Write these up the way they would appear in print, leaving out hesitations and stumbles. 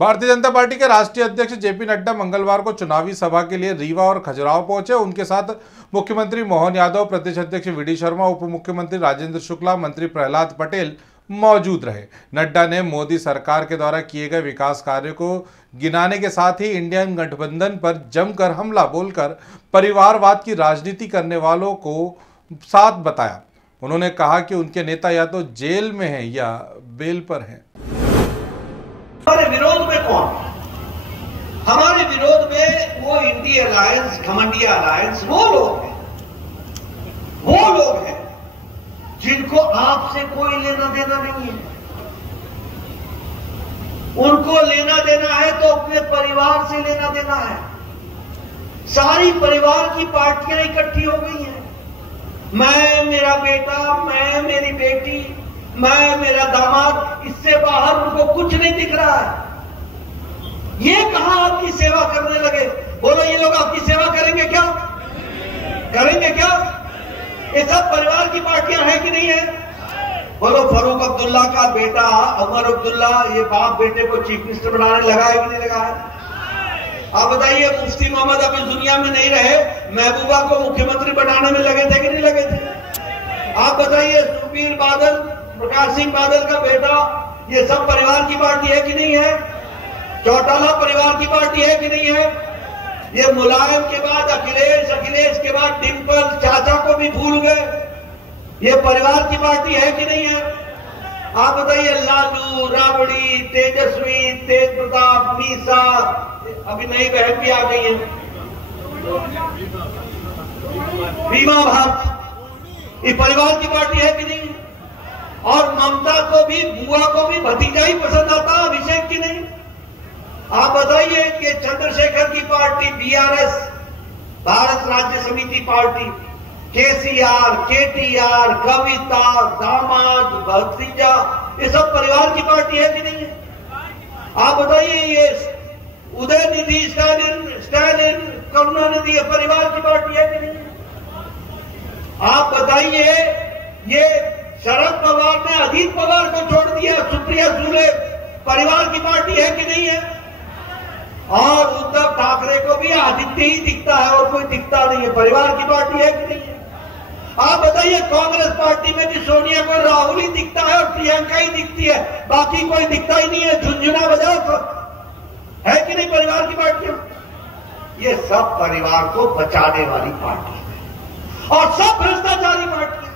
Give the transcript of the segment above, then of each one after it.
Bharatiya Janata party के राष्ट्रीय अध्यक्ष जेपी नड्डा मंगलवार को चुनावी सभा के लिए रीवा और खजुराहो पहुंचे। उनके साथ मुख्यमंत्री मोहन यादव, प्रदेश अध्यक्ष वी.डी. शर्मा, उप मुख्यमंत्री राजेंद्र शुक्ला, मंत्री प्रहलाद पटेल मौजूद रहे। नड्डा ने मोदी सरकार के द्वारा किए गए विकास कार्य को गिनाने के साथ ही इंडियन गठबंधन पर जमकर हमला बोलकर परिवारवाद की राजनीति करने वालों को साथ बताया। उन्होंने कहा कि उनके नेता या तो जेल में हैं या बेल पर हैं। हमारे विरोध में कौन? हमारे विरोध में वो इंडिया अलायंस, घमंडिया अलायंस, वो लोग हैं जिनको आपसे कोई लेना देना नहीं है। उनको लेना देना है तो अपने परिवार से लेना देना है। सारी परिवार की पार्टियां इकट्ठी हो गई हैं। मैं, मेरा बेटा, मैं, मेरी बेटी, मैं, मेरा दामाद, इससे बाहर उनको कुछ नहीं दिख रहा है। ये कहां आपकी सेवा करने लगे? बोलो, ये लोग आपकी सेवा करेंगे क्या? करेंगे क्या? ये सब परिवार की पार्टियां हैं कि नहीं है? बोलो, फारूक अब्दुल्ला का बेटा उमर अब्दुल्ला, ये बाप बेटे को चीफ मिनिस्टर बनाने लगा है कि नहीं लगा है? आप बताइए, मुफ्ती मोहम्मद अब इस दुनिया में नहीं रहे, महबूबा को मुख्यमंत्री बनाने में लगे थे कि नहीं लगे थे? आप बताइए, सुखबीर बादल, प्रकाश सिंह बादल का बेटा, ये सब परिवार की पार्टी है कि नहीं है? चौटाला परिवार की पार्टी है कि नहीं है? ये मुलायम के बाद अखिलेश, अखिलेश के बाद डिंपल, चाचा को भी भूल गए। ये परिवार की पार्टी है कि नहीं है? आप बताइए, लालू, राबड़ी, तेजस्वी, तेज प्रताप, मीसा, अभी नई बहन भी आ गई है, रीमा भारत, ये परिवार की पार्टी है कि नहीं? और ममता को भी, बुआ को भी भतीजा ही पसंद आता, अभिषेक की नहीं? आप बताइए कि चंद्रशेखर की पार्टी बीआरएस, भारत राज्य समिति पार्टी, केसीआर, केटीआर, कविता, दामाद, भतीजा, ये सब परिवार की पार्टी है कि नहीं है? आप बताइए, ये उदयनिधि, स्टैलिन, करुणानिधि, ये परिवार की पार्टी है कि नहीं? आप बताइए, ये शरद पवार ने अजीत पवार को छोड़ दिया, सुप्रिया सुले परिवार की पार्टी है कि नहीं है? और उद्धव ठाकरे को भी आदित्य ही दिखता है और कोई दिखता नहीं है, परिवार की पार्टी है कि नहीं है? आप बताइए, कांग्रेस पार्टी में भी सोनिया को राहुल ही दिखता है और प्रियंका ही दिखती है, बाकी कोई दिखता ही नहीं है। झुंझुना बजाओ, है कि नहीं परिवार की पार्टियां? ये सब परिवार को बचाने वाली पार्टी है और सब भ्रष्टाचारी पार्टी है,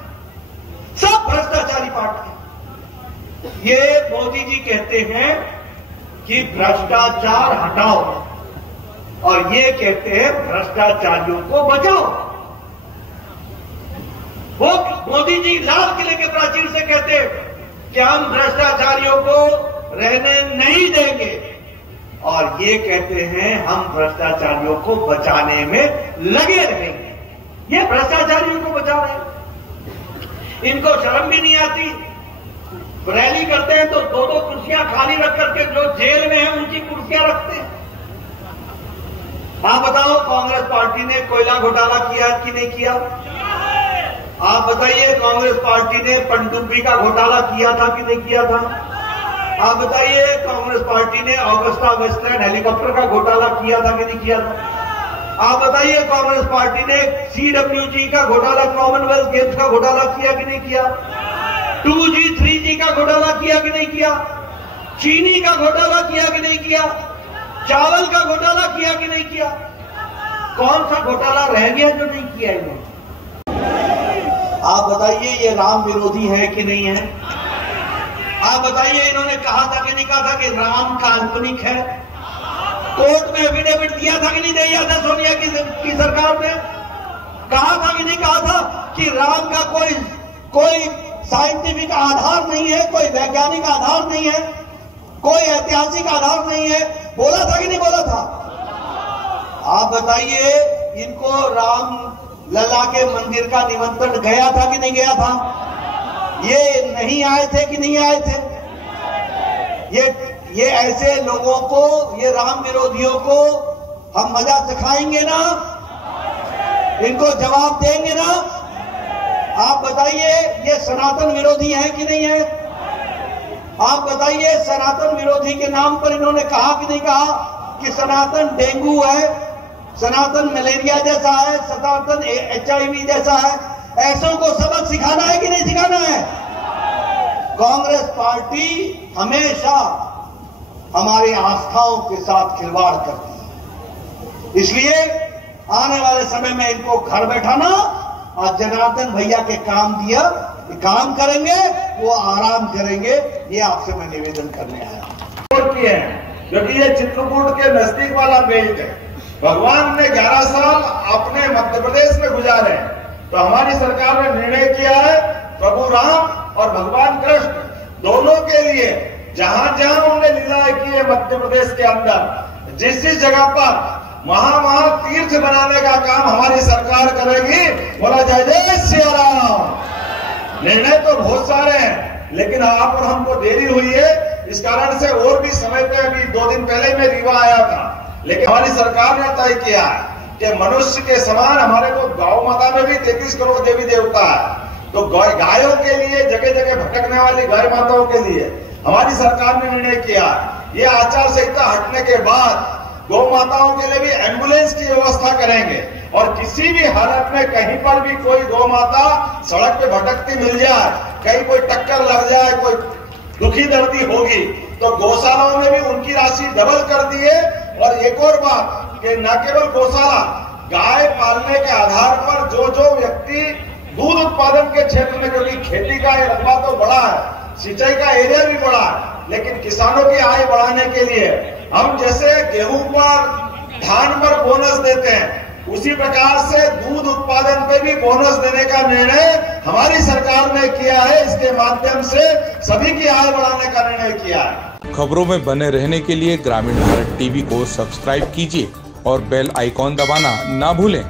सब भ्रष्टाचारी पार्टी है। ये मोदी जी कहते हैं कि भ्रष्टाचार हटाओ और ये कहते हैं भ्रष्टाचारियों को बचाओ। वो मोदी जी लाल किले के प्राचीर से कहते हैं कि हम भ्रष्टाचारियों को रहने नहीं देंगे और ये कहते हैं हम भ्रष्टाचारियों को बचाने में लगे रहेंगे। ये भ्रष्टाचारियों को बचा रहे हैं, इनको शर्म भी नहीं आती। रैली करते हैं तो दो दो कुर्सियां खाली रख करके जो जेल में है उनकी कुर्सियां रखते हैं। आप बताओ, कांग्रेस पार्टी ने कोयला घोटाला किया कि नहीं किया? आप बताइए, कांग्रेस पार्टी ने पनडुब्बी का घोटाला किया था कि नहीं किया था? आप बताइए, कांग्रेस पार्टी ने ऑगस्टा वेस्टलैंड हेलीकॉप्टर का घोटाला किया था कि नहीं किया था? आप बताइए, कांग्रेस पार्टी ने CWG का घोटाला, कॉमनवेल्थ गेम्स का घोटाला किया कि नहीं किया? 2G 3G का घोटाला किया कि नहीं किया? चीनी का घोटाला किया कि नहीं किया? चावल का घोटाला किया कि नहीं किया? कौन सा घोटाला रह गया जो नहीं किया इन्होंने? आप बताइए, ये राम विरोधी है कि नहीं है? आप बताइए, इन्होंने कहा था कि नहीं कहा था कि राम काल्पनिक है? कोर्ट में एफिडेविट दिया था कि नहीं दिया था सोनिया की सरकार ने? कहा था कि नहीं कहा था कि राम का कोई साइंटिफिक आधार नहीं है, कोई वैज्ञानिक आधार नहीं है, कोई ऐतिहासिक आधार नहीं है? बोला था कि नहीं बोला था? आप बताइए, इनको राम लला के मंदिर का निमंत्रण गया था कि नहीं गया था? ये नहीं आए थे कि नहीं आए थे? ये ऐसे लोगों को, ये राम विरोधियों को हम मजा सिखाएंगे ना? इनको जवाब देंगे ना? आप बताइए, ये सनातन विरोधी है कि नहीं है? आप बताइए, सनातन विरोधी के नाम पर इन्होंने कहा कि नहीं कहा कि सनातन डेंगू है, सनातन मलेरिया जैसा है, सनातन HIV जैसा है? ऐसों को सबक सिखाना है कि नहीं सिखाना है? कांग्रेस पार्टी हमेशा हमारी आस्थाओं के साथ खिलवाड़ करती है, इसलिए आने वाले समय में इनको घर बैठाना और जनार्दन भैया के काम दिया, काम करेंगे, वो आराम करेंगे, ये आपसे मैं निवेदन करने आया। क्योंकि ये चित्रकूट के नजदीक वाला बेल्ट है। भगवान ने 11 साल अपने मध्य प्रदेश में गुजारे, तो हमारी सरकार ने निर्णय किया है प्रभु राम और भगवान कृष्ण दोनों के लिए जहां जहां उन्होंने लीलाएं की है मध्य प्रदेश के अंदर, जिस जिस जगह पर वहां तीर्थ बनाने का काम हमारी सरकार करेगी। बोला जय जय सिया राम। निर्णय तो बहुत सारे हैं, लेकिन आप और हमको देरी हुई है, इस कारण से और भी समय पे अभी 2 दिन पहले मैं रीवा आया था, लेकिन हमारी सरकार ने तय किया है कि मनुष्य के समान हमारे को गौ माता में भी 33 करोड़ देवी देवता है, तो गायों के लिए, जगह जगह भटकने वाली गाय माताओं के लिए हमारी सरकार ने निर्णय किया है। ये आचार संहिता हटने के बाद गौ माताओं के लिए भी एम्बुलेंस की व्यवस्था करेंगे, और किसी भी हालत में कहीं पर भी कोई गौ माता सड़क पे भटकती मिल जाए, कहीं कोई टक्कर लग जाए, कोई दुखी दर्दी होगी, तो गौशालाओं में भी उनकी राशि डबल कर दिए। और एक और बात कि न केवल गौशाला, गाय पालने के आधार पर जो जो व्यक्ति दूध उत्पादन के क्षेत्र में, क्योंकि खेती का रकबा तो बड़ा है, सिंचाई का एरिया भी बड़ा है, लेकिन किसानों की आय बढ़ाने के लिए हम जैसे गेहूं पर, धान पर बोनस देते हैं, उसी प्रकार से दूध उत्पादन पे भी बोनस देने का निर्णय हमारी सरकार ने किया है। इसके माध्यम से सभी की आय बढ़ाने का निर्णय किया है। खबरों में बने रहने के लिए ग्रामीण भारत टीवी को सब्सक्राइब कीजिए और बेल आइकॉन दबाना ना भूलें।